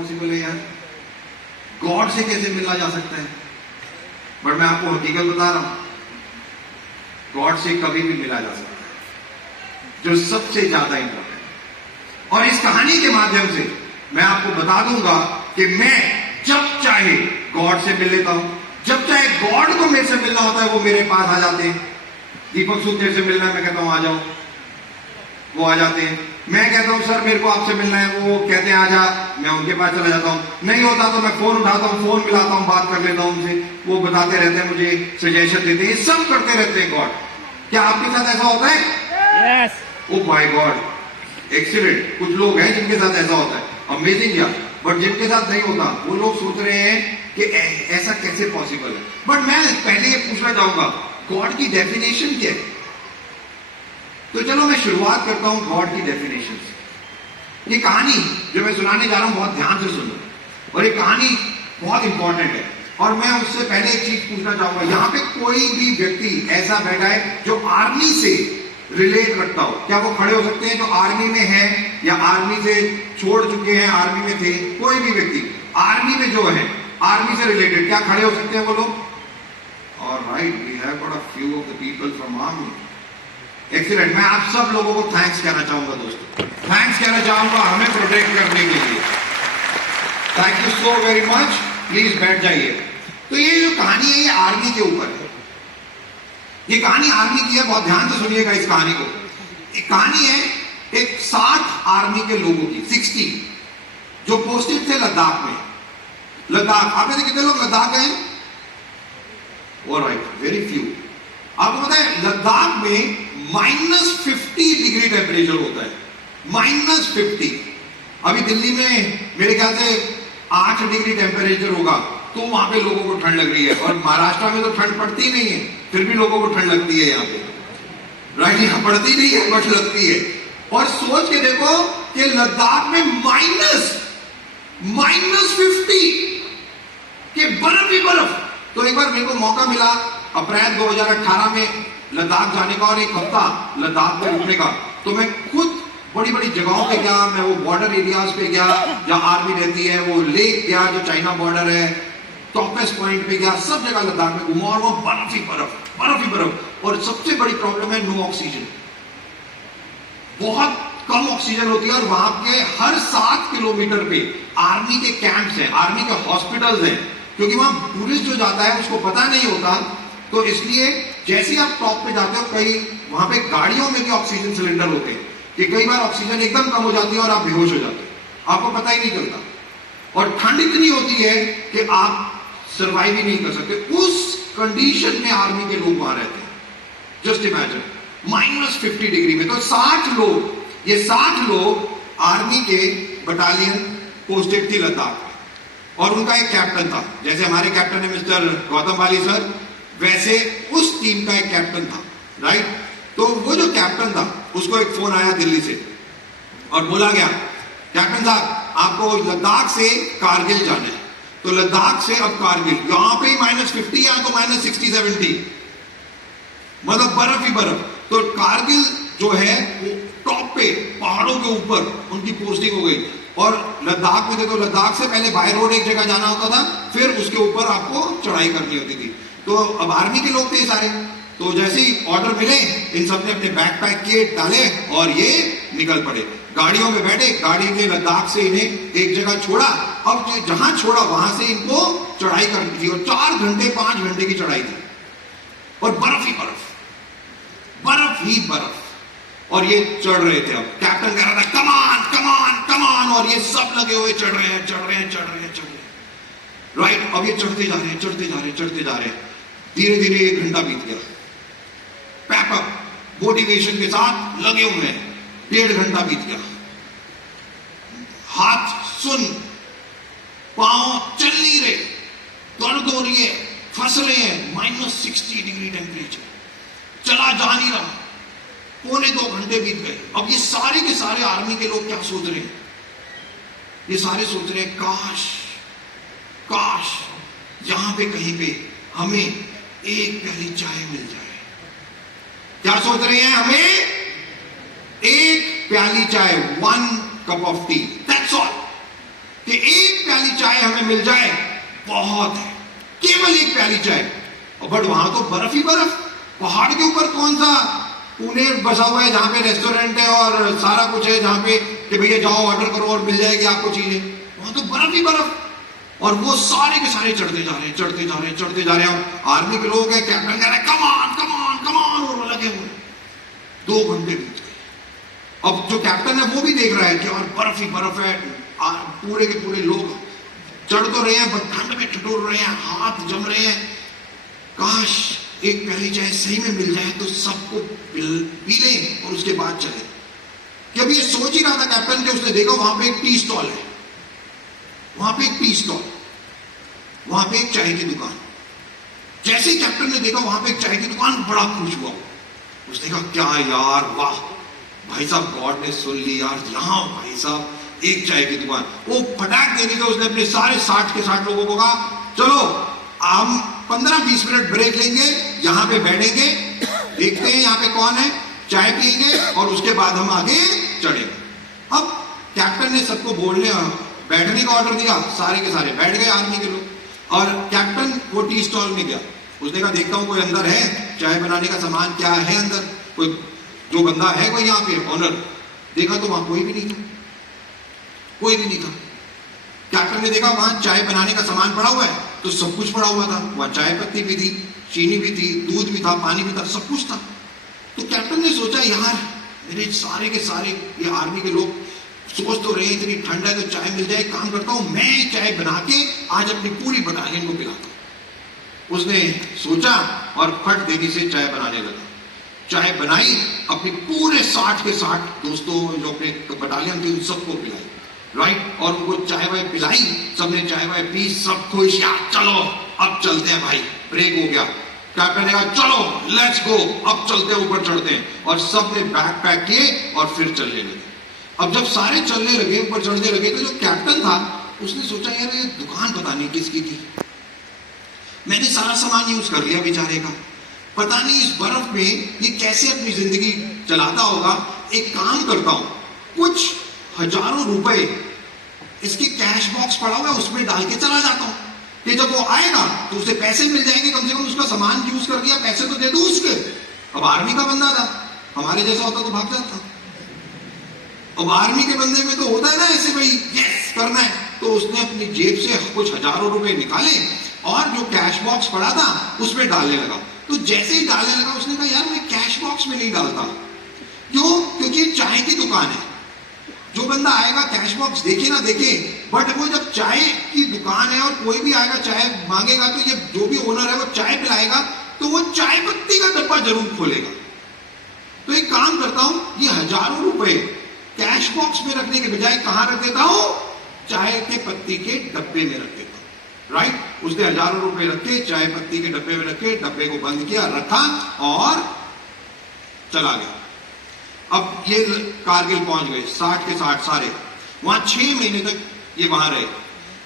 Possible है यार? God से कैसे मिला जा सकता है? बट मैं आपको हकीकत बता रहा हूं, गॉड से कभी भी मिला जा सकता है, जो सबसे ज्यादा इंपॉर्टेंट। और इस कहानी के माध्यम से मैं आपको बता दूंगा कि मैं जब चाहे गॉड से मिल लेता हूं, जब चाहे गॉड को मेरे से मिलना होता है वो मेरे पास आ जाते हैं। दीपक सूत्र से मिलना है, मैं कहता हूं आ जाओ, वो आ जाते हैं। मैं कहता हूं सर मेरे को आपसे मिलना है, वो कहते हैं आ जा, मैं उनके पास चला जाता हूं। नहीं होता तो मैं फोन उठाता हूं, फोन मिलाता हूं, बात कर लेता हूं उनसे, वो बताते रहते हैं, मुझे सजेशन देते हैं, सब करते रहते हैं गॉड। क्या आपके साथ ऐसा होता है? Yes. Oh my God, excellent. कुछ लोग हैं जिनके साथ ऐसा होता है, अमेजिंग यार। बट जिनके साथ नहीं होता वो लोग सोच रहे हैं कि ऐसा कैसे पॉसिबल है। बट मैं पहले ये पूछना चाहूंगा, गॉड की डेफिनेशन क्या है? तो चलो मैं शुरुआत करता हूं गॉड की डेफिनेशन से। ये कहानी जो मैं सुनाने जा रहा हूं बहुत ध्यान से सुनो, और ये कहानी बहुत इंपॉर्टेंट है। और मैं उससे पहले एक चीज पूछना चाहूंगा, यहां पे कोई भी व्यक्ति ऐसा बैठा है जो आर्मी से रिलेट करता हो? क्या वो खड़े हो सकते हैं जो आर्मी में है या आर्मी से छोड़ चुके हैं, आर्मी में थे? कोई भी व्यक्ति आर्मी में जो है, आर्मी से रिलेटेड, क्या खड़े हो सकते हैं वो लोग? Alright, we have got a few of the people from army. Excellent. मैं आप सब लोगों को थैंक्स कहना चाहूंगा दोस्तों, थैंक्स कहना चाहूंगा हमें प्रोटेक्ट करने के लिए। Thank you so very much. Please बैठ जाइए। तो ये जो कहानी है ये आर्मी के ऊपर है। ये कहानी आर्मी की है, बहुत ध्यान से सुनिएगा इस कहानी को। एक कहानी है एक 60 आर्मी के लोगों की, 60, जो पोस्टेड थे लद्दाख में। लद्दाख, आप में से कितने लोग लद्दाख गए? Alright, very few. आपको पता है लद्दाख में -50 डिग्री टेम्परेचर होता है, -50। अभी दिल्ली में मेरे ख्याल से 8 डिग्री टेम्परेचर होगा, तो वहां पे लोगों को ठंड लग रही है। और महाराष्ट्र में तो ठंड पड़ती नहीं है, फिर भी लोगों को ठंड लगती है यहाँ पे। राइट, यहाँ पड़ती नहीं है बट लगती है। और सोच के देखो कि लद्दाख में -50 के बर्फ ही बर्फ। तो एक बार मेरे को मौका मिला अप्रैल 2018 में लद्दाख जाने का और एक हफ्ता लद्दाख में रुकने का। तो मैं खुद बड़ी बड़ी जगहों पे गया, मैं वो बॉर्डर एरियाज पे गया जहां आर्मी रहती है, वो लेक गया जो चाइना बॉर्डर है, टॉपेस्ट पॉइंट पे गया, सब जगह लद्दाख में घुमा और वो बर्फ ही बर्फ, बर्फ ही बर्फ। और सबसे बड़ी प्रॉब्लम है नो ऑक्सीजन, बहुत कम ऑक्सीजन होती है। और वहां के हर 7 किलोमीटर पे आर्मी के कैंप्स हैं, आर्मी के हॉस्पिटल्स हैं, क्योंकि वहां टूरिस्ट जो जाता है उसको पता नहीं होता। तो इसलिए जैसे आप टॉप पे जाते हो, कई वहां पे गाड़ियों में भी ऑक्सीजन सिलेंडर होते हैं कि कई बार ऑक्सीजन एकदम कम हो जाती है और आप बेहोश हो जाते हो, आपको पता ही नहीं चलता। और ठंड इतनी होती है कि आप सर्वाइव ही नहीं कर सकते। उस कंडीशन में आर्मी के लोग वहां रहते हैं। जस्ट इमेजिन, -50 डिग्री में। तो 60 लोग, ये 60 लोग आर्मी के बटालियन पोस्टेड थी लद्दाख में, और उनका एक कैप्टन था। जैसे हमारे कैप्टन है मिस्टर गौतम वाली सर, वैसे उस टीम का एक कैप्टन था। राइट, तो वो जो कैप्टन था उसको एक फोन आया दिल्ली से और बोला गया, कैप्टन साहब आपको लद्दाख से कारगिल जाना है। तो लद्दाख से अब कारगिल, यहां पे -50, यहां तो -60-70, मतलब बर्फ ही बर्फ। तो कारगिल जो है वो टॉप पे पहाड़ों के ऊपर उनकी पोस्टिंग हो गई। और लद्दाख में देखो, लद्दाख से पहले बाय रोड एक जगह जाना होता था, फिर उसके ऊपर आपको चढ़ाई करनी होती थी। तो अब आर्मी के लोग थे सारे, तो जैसे ही ऑर्डर मिले इन सबने अपने बैकपैक किए, डाले और ये निकल पड़े। गाड़ियों में बैठे, गाड़ी ने लद्दाख से इन्हें एक जगह छोड़ा। अब जहां छोड़ा वहां से इनको चढ़ाई करनी थी, और 4 घंटे 5 घंटे की चढ़ाई थी, और बर्फ ही बर्फ, बर्फ ही बर्फ। और ये चढ़ रहे थे। अब कैप्टन कह रहा था कमान कमान कमान, और ये सब लगे हुए चढ़ रहे हैं, चढ़ रहे हैं, चढ़ रहे हैं, चढ़ रहे हैं। राइट, अब ये चढ़ते जा रहे हैं, चढ़ते जा रहे हैं, चढ़ते जा रहे हैं। धीरे धीरे 1 घंटा बीत गया। पैकअप मोटिवेशन के साथ लगे हुए हैं। 1.5 घंटा बीत गया। हाथ सुन, पांव चल नहीं रहे, दर्द हो रही है, फंस रहे हैं, -60 डिग्री टेम्परेचर, चला जा नहीं रहा। 1.25 घंटे बीत गए। अब ये सारे के सारे आर्मी के लोग क्या सोच रहे हैं? ये सारे सोच रहे हैं काश काश यहां पे कहीं पे हमें एक प्याली चाय मिल जाए। क्या सोच रहे हैं? हमें एक प्याली चाय, 1 cup of T, that's all. कि एक प्याली चाय हमें मिल जाए बहुत है, केवल एक प्याली चाय। और बट वहां तो बर्फ ही बर्फ, पहाड़ के ऊपर कौन सा पुणे बसा हुआ है जहां पे रेस्टोरेंट है और सारा कुछ है, जहां पे कि भैया जाओ ऑर्डर करो और मिल जाएगी आपको चीजें। वहां तो बर्फ ही बर्फ। और वो सारे के सारे चढ़ते जा रहे हैं, चढ़ते जा रहे हैं, चढ़ते जा रहे हैं। आर्मी के लोग हैं, कैप्टन कह रहे हैं come on come on come on, और वो लगे हुए। 2 घंटे बीत गए। अब जो कैप्टन है वो भी देख रहा है कि और बर्फ ही बर्फ है, पूरे के पूरे लोग चढ़ तो रहे हैं बट ठंड में ठिठुर रहे हैं, हाथ जम रहे हैं। काश एक प्याली चाय सही में मिल जाए तो सबको पी लें और उसके बाद चले। कि अब ये सोच ही रहा था कैप्टन कि उसने देखा वहां पे एक टी स्टॉल है, वहां पे एक टी स्टॉल, वहां पे एक चाय की दुकान। जैसे ही कैप्टन ने देखा वहां पे एक चाय की दुकान, बड़ा खुश हुआ। उसने कहा क्या यार, वाह भाई साहब, गॉड ने सुन ली यार, यहां भाई साहब एक चाय की दुकान। वो फटाक देने का उसने अपने सारे 60 के 60 लोगों को कहा चलो हम 15-20 मिनट ब्रेक लेंगे, यहां पे बैठेंगे, देखते हैं यहां पे कौन है, चाय पिएंगे और उसके बाद हम आगे चढ़ेंगे। अब कैप्टन ने सबको बोलने बैठने का ऑर्डर दिया, सारे के सारे बैठ गए आर्मी के लोग। और कैप्टन वो टी स्टॉल में गया, उसने कहा देखता हूं कोई अंदर है, चाय बनाने का सामान क्या है अंदर, कोई जो बंदा है कोई यहाँ पे ऑनर। देखा तो वहां कोई भी नहीं था, कोई भी नहीं था। कैप्टन ने देखा वहां चाय बनाने का सामान पड़ा हुआ है, तो सब कुछ पड़ा हुआ था, वहां चाय पत्ती भी थी, चीनी भी थी, दूध भी था, पानी भी था, सब कुछ था। तो कैप्टन ने सोचा यार मेरे सारे के सारे ये आर्मी के लोग सोच तो रहे हैं इतनी ठंड है तो चाय मिल जाए, काम करता हूं मैं चाय बना के आज अपनी पूरी बटालियन को पिलाता हूं। उसने सोचा और फट देरी से चाय बनाने लगा। चाय बनाई, अपने पूरे 60 के 60 दोस्तों जो अपने बटालियन थी उन सबको पिलाई, राइट। और उनको चाय वाय पिलाई, सबने चाय वाय पी, सब खुश, यार चलो अब चलते हैं भाई, ब्रेक हो गया। कैप्टन ने कहा चलो लेट्स गो, अब चलते हैं, ऊपर चढ़ते हैं। और सबने बैग पैक किए और फिर चलने लगे। अब जब सारे चलने लगे, ऊपर चढ़ने लगे, तो जो कैप्टन था उसने सोचा यार ये दुकान पता नहीं किसकी थी, मैंने सारा सामान यूज कर लिया बेचारे का, पता नहीं इस बर्फ में ये कैसे अपनी जिंदगी चलाता होगा। एक काम करता हूं, कुछ हजारों रुपए इसके कैश बॉक्स पड़ा हुआ है उसमें डाल के चला जाता हूं, कि जब वो आएगा तो उसे पैसे मिल जाएंगे, कम से कम उसका सामान यूज कर दिया, पैसे तो दे दो उसके। अब आर्मी का बंदा था, हमारे जैसा होता तो भाग जाता। अब आर्मी के बंदे में तो होता है ना ऐसे, भाई यस करना है, तो उसने अपनी जेब से कुछ हजारों रुपए निकाले और जो कैश बॉक्स पड़ा था उसमें डालने लगा। तो जैसे ही डालने लगा उसने कहा यार मैं कैश बॉक्स में नहीं डालता, क्यों, क्योंकि चाय की दुकान है, जो बंदा आएगा कैश बॉक्स देखे ना देखे, बट वो जब चाय की दुकान है और कोई भी आएगा चाय मांगेगा तो ये जो भी ओनर है वो चाय पिलाएगा, तो वो चाय पत्ती का डब्बा जरूर खोलेगा। तो एक काम करता हूं, ये हजारों रुपए कैश बॉक्स में रखने के बजाय कहां रख देता हूं, चाय के पत्ती के डब्बे में रख देता हूं, राइट। उसने हजारों रुपए रखे, चाय पत्ती के डब्बे में रखे, डब्बे को बंद किया, रखा और चला गया। अब ये कारगिल पहुंच गए, 60 के 60 सारे, वहां 6 महीने तक ये वहां रहे।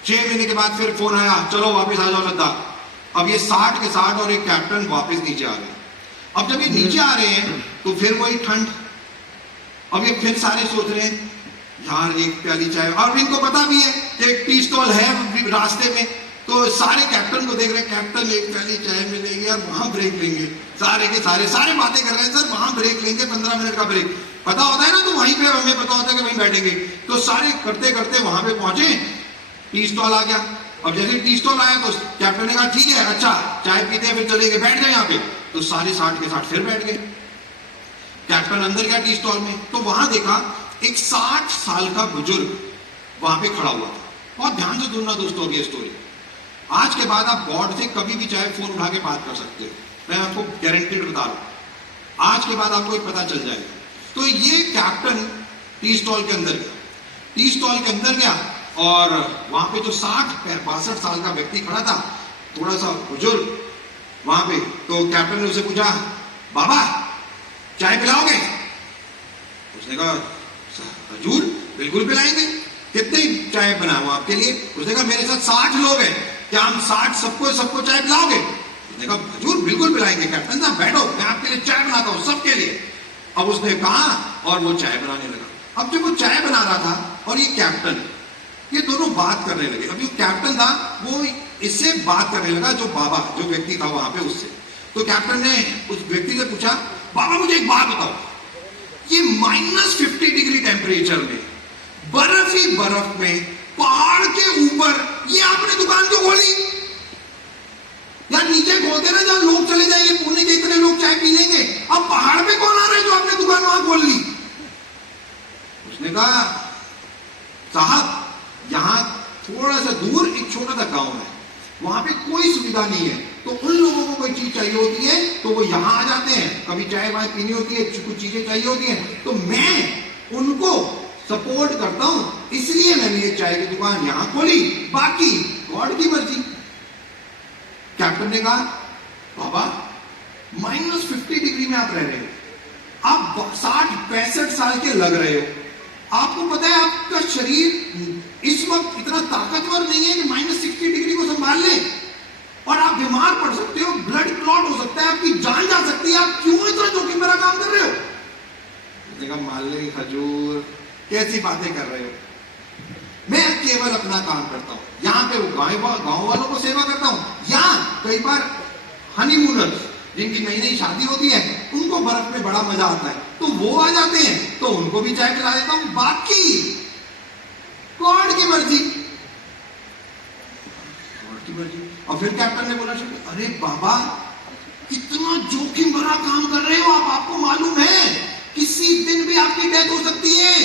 6 महीने के बाद फिर फोन आया, चलो वापस आ जाओ लद्दाख। अब ये 60 के 60 और एक कैप्टन वापस नीचे आ गए। अब जब ये नीचे आ रहे हैं तो फिर वही ठंड। अब ये फिर सारे सोच रहे हैं यार एक प्याली चाय, और इनको पता भी है कि एक टी स्टॉल है रास्ते में, तो सारे कैप्टन को देख रहे हैं, कैप्टन एक प्याली चाय मिलेगी और वहां ब्रेक लेंगे। सारे के सारे बातें कर रहे हैं, सर वहां ब्रेक लेंगे, 15 मिनट का ब्रेक, पता होता है ना, तो वहीं पे हमें पता होता है कि वहीं बैठेंगे। तो सारे करते करते वहां पे पहुंचे, टी स्टॉल आ गया। अब जैसे टी स्टॉल आया तो कैप्टन ने कहा ठीक है अच्छा चाय पीते हैं फिर चलेंगे, बैठ जाए यहाँ पे। तो सारे 60 के 60 फिर बैठ गए। कैप्टन अंदर गया टी स्टॉल में, तो वहां देखा एक 60 साल का बुजुर्ग वहां पे खड़ा हुआ था। बहुत ध्यान से सुनना दोस्तों ये स्टोरी, आज के बाद आप गॉड से कभी भी चाहे फोन उठा के बात कर सकते हो, मैं आपको गारंटीड बता रहा हूं, आज के बाद आपको पता चल जाएगा। तो ये कैप्टन टी स्टॉल के अंदर गया, टी स्टॉल के अंदर गया और वहां पे जो 60-62 साल का व्यक्ति खड़ा था, थोड़ा सा बुजुर्ग वहां पे, तो कैप्टन ने उसे पूछा बाबा चाय पिलाओगे? उसने कहा हजूर बिल्कुल पिलाएंगे, कितनी चाय बनाऊं आपके लिए? उसने कहा मेरे साथ 60 लोग हैं, क्या हम 60 सबको चाय पिलाओगे? उसने कहा हजूर बिल्कुल पिलाएंगे कैप्टन साहब, बैठो मैं आपके लिए चाय बनाता हूं सबके लिए। अब उसने कहा और वो चाय बनाने लगा। अब जब वो चाय बना रहा था और ये कैप्टन ये दोनों बात करने लगे। अभी कैप्टन था वो इससे बात करने लगा, जो बाबा जो व्यक्ति था वहां पे उससे। तो कैप्टन ने उस व्यक्ति से पूछा, बाबा मुझे एक बात बताओ, ये -50 डिग्री टेम्परेचर में बर्फ ही बर्फ में पहाड़ के ऊपर ये आपने दुकान क्यों खोली? यार नीचे खोलते ना जहां लोग चले जाएंगे, पुणे के इतने लोग चाय पी लेंगे, अब पहाड़ पे कौन आ रहा है जो आपने दुकान वहां खोल ली? उसने कहा, साहब यहां थोड़ा सा दूर एक छोटा सा गांव है, वहां पे कोई सुविधा नहीं है, तो उन लोगों को कोई चीज चाहिए होती है तो वो यहां आ जाते हैं, कभी चाय वाय पीनी होती है, कुछ चीजें चाहिए होती हैं, तो मैं उनको सपोर्ट करता हूं, इसलिए मैंने ये चाय की दुकान यहां खोली, बाकी गॉड की मर्जी। कैप्टन ने कहा, बाबा -50 डिग्री में आप रह रहे हो, आप 60-65 साल के लग रहे हो, आपको पता है आपका शरीर इस वक्त इतना ताकतवर नहीं है कि -60 डिग्री को संभाल ले, और आप बीमार पड़ सकते हो, ब्लड क्लॉट हो सकता है, आपकी जान जा सकती है, आप क्यों इतना जोखिम भरा काम कर रहे हो? उसने कहा, मालिक हजूर कैसी बातें कर रहे हो, मैं केवल अपना काम करता हूं, यहां पे वो गांव वालों को सेवा करता हूं, या कई बार हनीमूनर्स जिनकी नई नई शादी होती है उनको बर्फ में बड़ा मजा आता है, तो वो आ जाते हैं तो उनको भी चाय पिला देता हूं, बाकी गॉड की मर्जी, गॉड की मर्जी। और फिर कैप्टन ने बोला, अरे बाबा कितना जोखिम भरा काम कर रहे हो आप, आपको मालूम है किसी दिन भी आपकी डेथ हो सकती है,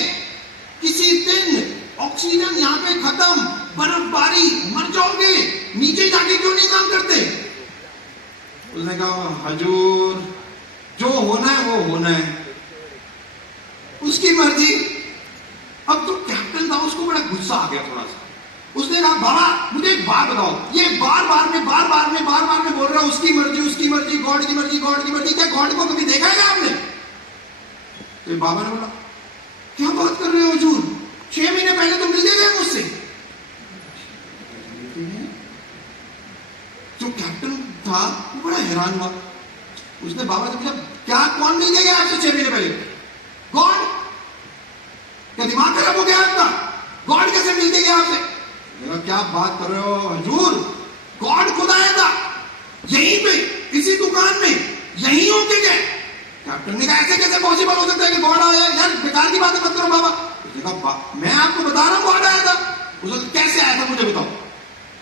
किसी दिन ऑक्सीजन यहां पे खत्म, बर्फबारी, मर जाओगे, नीचे जाके क्यों नहीं काम करते? उसने कहा, हजूर जो होना है वो होना है, उसकी मर्जी। अब तो कैप्टन था उसको बड़ा गुस्सा आ गया थोड़ा सा, उसने कहा, बाबा मुझे एक बात बताओ, ये बार बार में बोल रहा है उसकी मर्जी, गॉड की मर्जी, गॉड की मर्जी, क्या गॉड को कभी देखा है आपने? तो बाबा ने बोला, क्या बात कर रहे हो हजूर, 6 महीने पहले तो मिलते गए मुझसे। जो कैप्टन था वो बड़ा हैरान हुआ, उसने बाबा से पूछा, क्या कौन मिल गया आपसे 6 महीने पहले? गॉड? क्या दिमाग खराब हो गया आपका? गॉड कैसे मिलते गए आपसे? क्या बात कर रहे हो हजूर, गॉड खुद आया था यहीं पे इसी दुकान में, यहीं होके गए। कैप्टन ने कहा, ऐसे कैसे पॉसिबल हो सकता है कि गॉड आया? यार बेकार की बातें मत करो बाबा। उसने कहा, मैं आपको बता रहा हूं गॉड आया था। उसने कैसे आया था मुझे बताओ।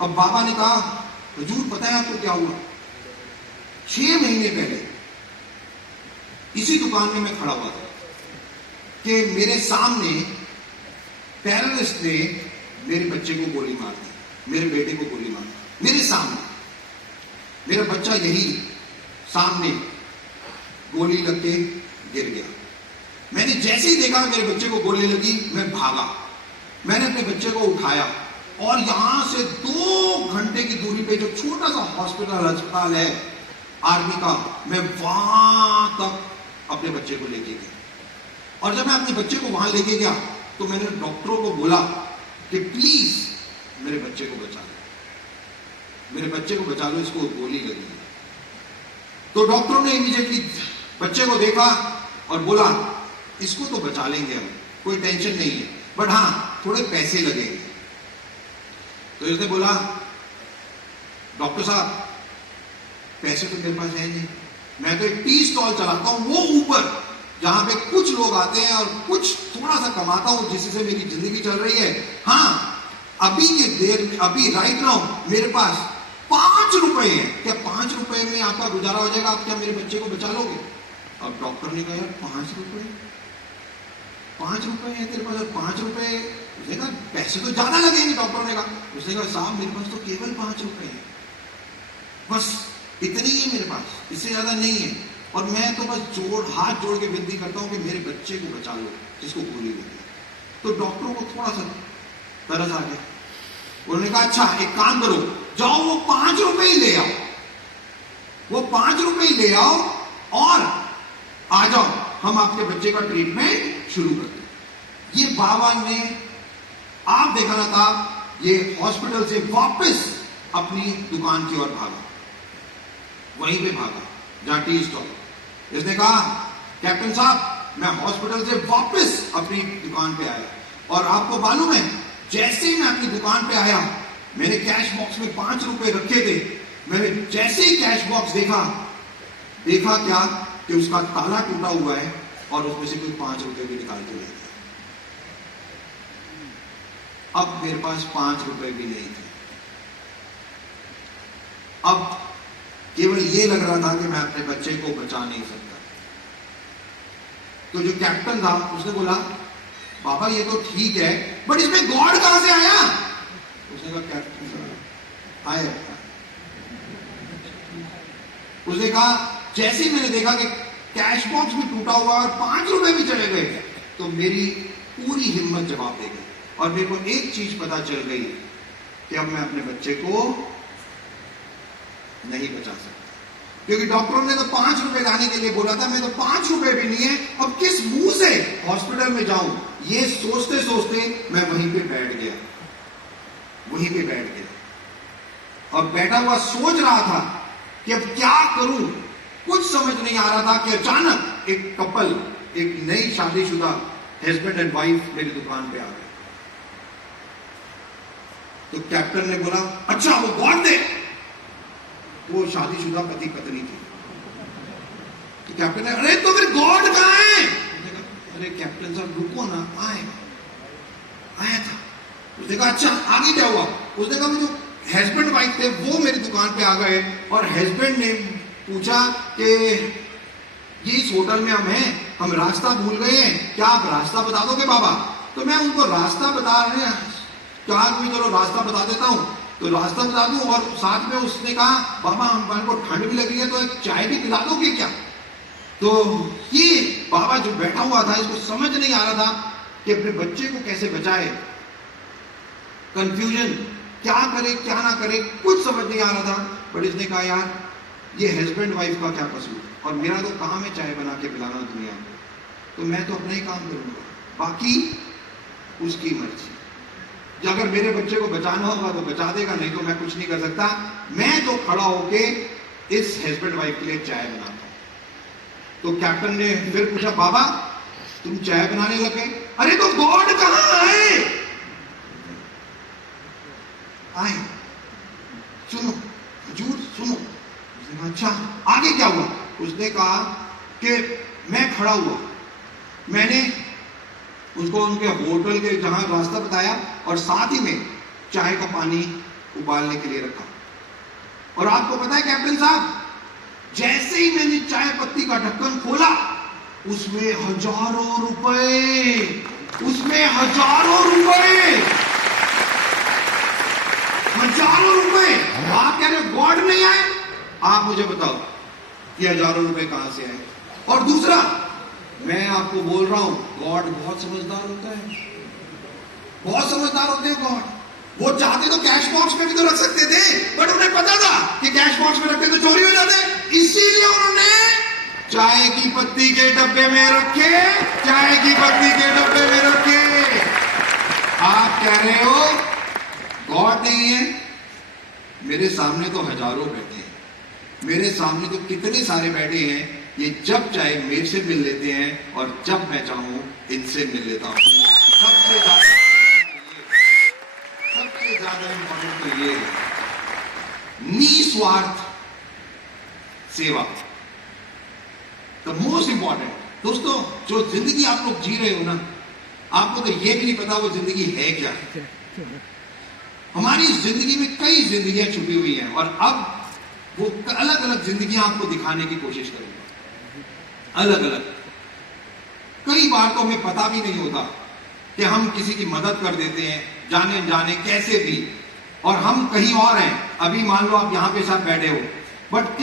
अब बाबा ने कहा, हजूर पता है आपको क्या हुआ, 6 महीने पहले इसी दुकान में मैं खड़ा हुआ था कि मेरे सामने टेररिस्ट ने मेरे बच्चे को गोली मार दी, मेरे बेटे को गोली मार दी, मेरे सामने, मेरा बच्चा यही सामने गोली लग के गिर गया। मैंने जैसे ही देखा मेरे बच्चे को गोली लगी, मैं भागा, मैंने अपने बच्चे को उठाया और यहां से 2 घंटे की दूरी पे जो छोटा सा अस्पताल है आर्मी का, मैं वहां तक अपने बच्चे को लेके गया। और जब मैं अपने बच्चे को वहां लेके गया तो मैंने डॉक्टरों को बोला कि प्लीज मेरे बच्चे को बचा लो, मेरे बच्चे को बचा लो, इसको गोली लगी है। तो डॉक्टरों ने इमीडिएटली बच्चे को देखा और बोला, इसको तो बचा लेंगे हम, कोई टेंशन नहीं है, बट हाँ थोड़े पैसे लगेंगे। तो इसने बोला, डॉक्टर साहब पैसे तो मेरे पास है नहीं, मैं तो एक टी स्टॉल चलाता हूं, वो ऊपर जहां पे कुछ लोग आते हैं और कुछ थोड़ा सा कमाता हूं जिससे मेरी जिंदगी चल रही है। हाँ अभी के देर में, अभी राइट नाउ मेरे पास 5 रुपए हैं, क्या 5 रुपए में आपका गुजारा हो जाएगा? आप क्या मेरे बच्चे को बचा लोगे? अब डॉक्टर ने कहा, यार 5 रुपए है तेरे पास, 5 रुपए? उसने कहा पैसे तो ज्यादा लगेंगे। डॉक्टर ने कहा, उसने कहा साहब मेरे पास तो केवल 5 रुपए है, बस इतनी ही मेरे पास, इससे ज्यादा नहीं है, और मैं तो बस हाथ जोड़ के विनती करता हूं कि मेरे बच्चे को बचा लो जिसको गोली लगी। तो डॉक्टरों को थोड़ा सा तरस आ गया, उन्होंने कहा अच्छा एक काम करो, जाओ वो 5 रुपए ही ले आओ, वो 5 रुपए ही ले आओ और आ जाओ, हम आपके बच्चे का ट्रीटमेंट शुरू करते हैं। ये बाबा ने आप देखा ना था, ये हॉस्पिटल से वापस अपनी दुकान की ओर भागा, वहीं पे भागा जहां टी स्टॉल। इसने कहा, कैप्टन साहब मैं हॉस्पिटल से वापस अपनी दुकान पे आया और आपको मालूम है जैसे ही मैं अपनी दुकान पे आया, मैंने कैश बॉक्स में 5 रुपए रखे थे। मैंने जैसे ही कैश बॉक्स देखा क्या कि उसका ताला टूटा हुआ है और उसमें से कोई 5 रुपए भी निकाल के ले गया। अब मेरे पास 5 रुपए भी नहीं थे। अब केवल ये लग रहा था कि मैं अपने बच्चे को बचा नहीं सकता। तो जो कैप्टन था उसने बोला, बाबा ये तो ठीक है, बट इसमें गॉड कहां से आया? उसने कहा कैप्टन आया। उसने कहा जैसे ही मैंने देखा कि कैश बॉक्स भी टूटा हुआ और 5 रुपए भी चले गए, तो मेरी पूरी हिम्मत जवाब दे गई और मेरे को एक चीज पता चल गई कि अब मैं अपने बच्चे को नहीं बचा सकता, क्योंकि डॉक्टरों ने तो 5 रुपए लाने के लिए बोला था। मैं तो 5 रुपए भी नहीं है, अब किस मुंह से हॉस्पिटल में जाऊं? ये सोचते सोचते मैं वहीं पे बैठ गया और बैठा हुआ सोच रहा था कि अब क्या करूं। कुछ समझ नहीं आ रहा था कि अचानक एक कपल, एक नई शादीशुदा हस्बैंड एंड वाइफ मेरी दुकान पे आ गए। तो कैप्टन ने बोला, अच्छा वो गॉड दे। वो शादीशुदा पति पत्नी थी। तो कैप्टन ने, अरे तो फिर गॉड कहां है? अरे कैप्टन साहब रुको ना, आया था। उसने कहा अच्छा आगे क्या हुआ? उसने कहा वो जो हस्बैंड वाइफ थे वो मेरी दुकान पे आ गए और हस्बैंड ने पूछा कि ये इस होटल में हम रास्ता भूल गए हैं, क्या आप रास्ता बता दोगे बाबा? तो मैं उनको रास्ता बता रहे हैं, क्या चलो रास्ता बता देता हूं। तो रास्ता बता दूं और साथ में उसने कहा, बाबा हमारे को ठंड भी लग रही है तो एक चाय भी पिला दोगे क्या? तो ये बाबा जो बैठा हुआ था, इसको समझ नहीं आ रहा था कि अपने बच्चे को कैसे बचाए। कंफ्यूजन, क्या करे क्या ना करे, कुछ समझ नहीं आ रहा था। बट इसने कहा यार ये हस्बैंड वाइफ का क्या कसूर, और मेरा तो काम है चाय बना के पिलाना दुनिया को, तो मैं तो अपना ही काम करूंगा, बाकी उसकी मर्जी। अगर मेरे बच्चे को बचाना होगा तो बचा देगा, नहीं तो मैं कुछ नहीं कर सकता। मैं तो खड़ा होके इस हस्बैंड वाइफ के लिए चाय बनाता हूं। तो कैप्टन ने फिर पूछा, बाबा तुम चाय बनाने लगे? अरे तो गॉड कहां आए? सुनो हजूर सुनो। उसने कहा अच्छा आगे क्या हुआ? उसने कहा कि मैं खड़ा हुआ, मैंने उसको उनके होटल के जहां रास्ता बताया और साथ ही में चाय का पानी उबालने के लिए रखा। और आपको पता है कैप्टन साहब, जैसे ही मैंने चाय पत्ती का ढक्कन खोला उसमें हजारों रुपए, आप कह रहे हो गॉड नहीं आए? आप मुझे बताओ ये हजारों रुपए कहां से आए? और दूसरा मैं आपको बोल रहा हूं, गॉड बहुत समझदार होता है, बहुत समझदार होते हैं गॉड। वो चाहते तो कैश बॉक्स में भी तो रख सकते थे, बट उन्हें पता था कि कैश बॉक्स में रखते तो चोरी हो जाते, इसीलिए उन्होंने चाय की पत्ती के डब्बे में रखे, आप कह रहे हो गॉड नहीं है? मेरे सामने तो हजारों बैठे हैं, मेरे सामने तो कितने सारे बैठे हैं, ये जब चाहे मेरे से मिल लेते हैं और जब मैं चाहूं इनसे मिल लेता हूं। सबसे ज्यादा इंपॉर्टेंट तो ये निस्वार्थ सेवा, द मोस्ट इंपॉर्टेंट। दोस्तों जो जिंदगी आप लोग जी रहे हो ना, आपको तो ये भी नहीं पता वो जिंदगी है क्या। हमारी जिंदगी में कई जिंदगियां छुपी हुई हैं और अब वो अलग अलग जिंदगियां आपको दिखाने की कोशिश करेंगे, अलग अलग। कई बार तो हमें पता भी नहीं होता कि हम किसी की मदद कर देते हैं जाने जाने कैसे भी, और हम कहीं और हैं। अभी मान लो आप यहां पे साथ बैठे हो, बट